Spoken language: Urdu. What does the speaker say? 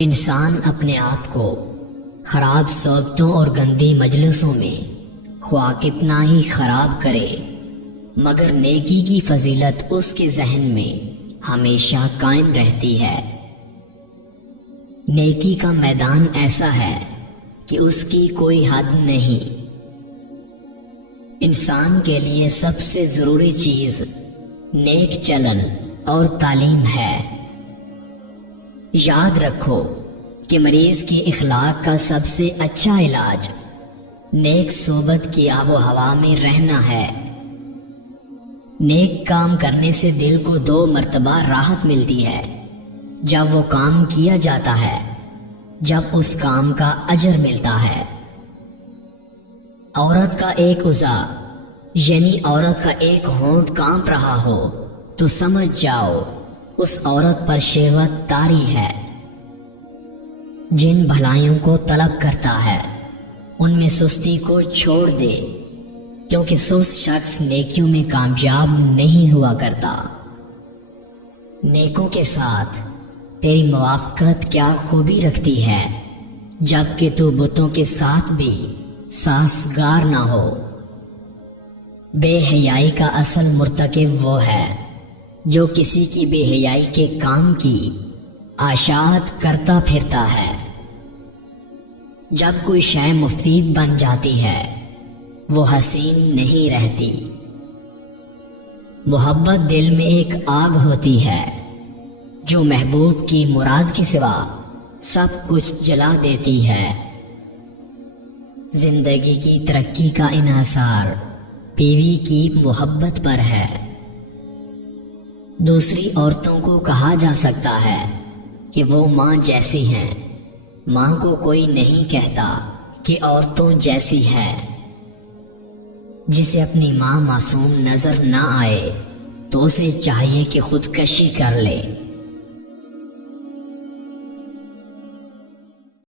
انسان اپنے آپ کو خراب صحبتوں اور گندی مجلسوں میں خواہ کتنا ہی خراب کرے، مگر نیکی کی فضیلت اس کے ذہن میں ہمیشہ قائم رہتی ہے۔ نیکی کا میدان ایسا ہے کہ اس کی کوئی حد نہیں۔ انسان کے لیے سب سے ضروری چیز نیک چلن اور تعلیم ہے۔ یاد رکھو کہ مریض کے اخلاق کا سب سے اچھا علاج نیک صحبت کی آب و ہوا میں رہنا ہے۔ نیک کام کرنے سے دل کو 2 مرتبہ راحت ملتی ہے، جب وہ کام کیا جاتا ہے، جب اس کام کا اجر ملتا ہے۔ عورت کا ایک عضو یعنی عورت کا ایک ہونٹ کانپ رہا ہو تو سمجھ جاؤ اس عورت پر شہوت طاری ہے۔ جن بھلائیوں کو طلب کرتا ہے ان میں سستی کو چھوڑ دے، کیونکہ سست شخص نیکیوں میں کامیاب نہیں ہوا کرتا۔ نیکوں کے ساتھ تیری موافقت کیا خوبی رکھتی ہے، جبکہ تو بتوں کے ساتھ بھی سازگار نہ ہو۔ بے حیائی کا اصل مرتکب وہ ہے جو کسی کی بے حیائی کے کام کی اشاعت کرتا پھرتا ہے۔ جب کوئی شے مفید بن جاتی ہے وہ حسین نہیں رہتی۔ محبت دل میں ایک آگ ہوتی ہے جو محبوب کی مراد کے سوا سب کچھ جلا دیتی ہے۔ زندگی کی ترقی کا انحصار بیوی کی محبت پر ہے۔ دوسری عورتوں کو کہا جا سکتا ہے کہ وہ ماں جیسی ہیں، ماں کو کوئی نہیں کہتا کہ عورتوں جیسی ہے۔ جسے اپنی ماں معصوم نظر نہ آئے تو اسے چاہیے کہ خودکشی کر لے۔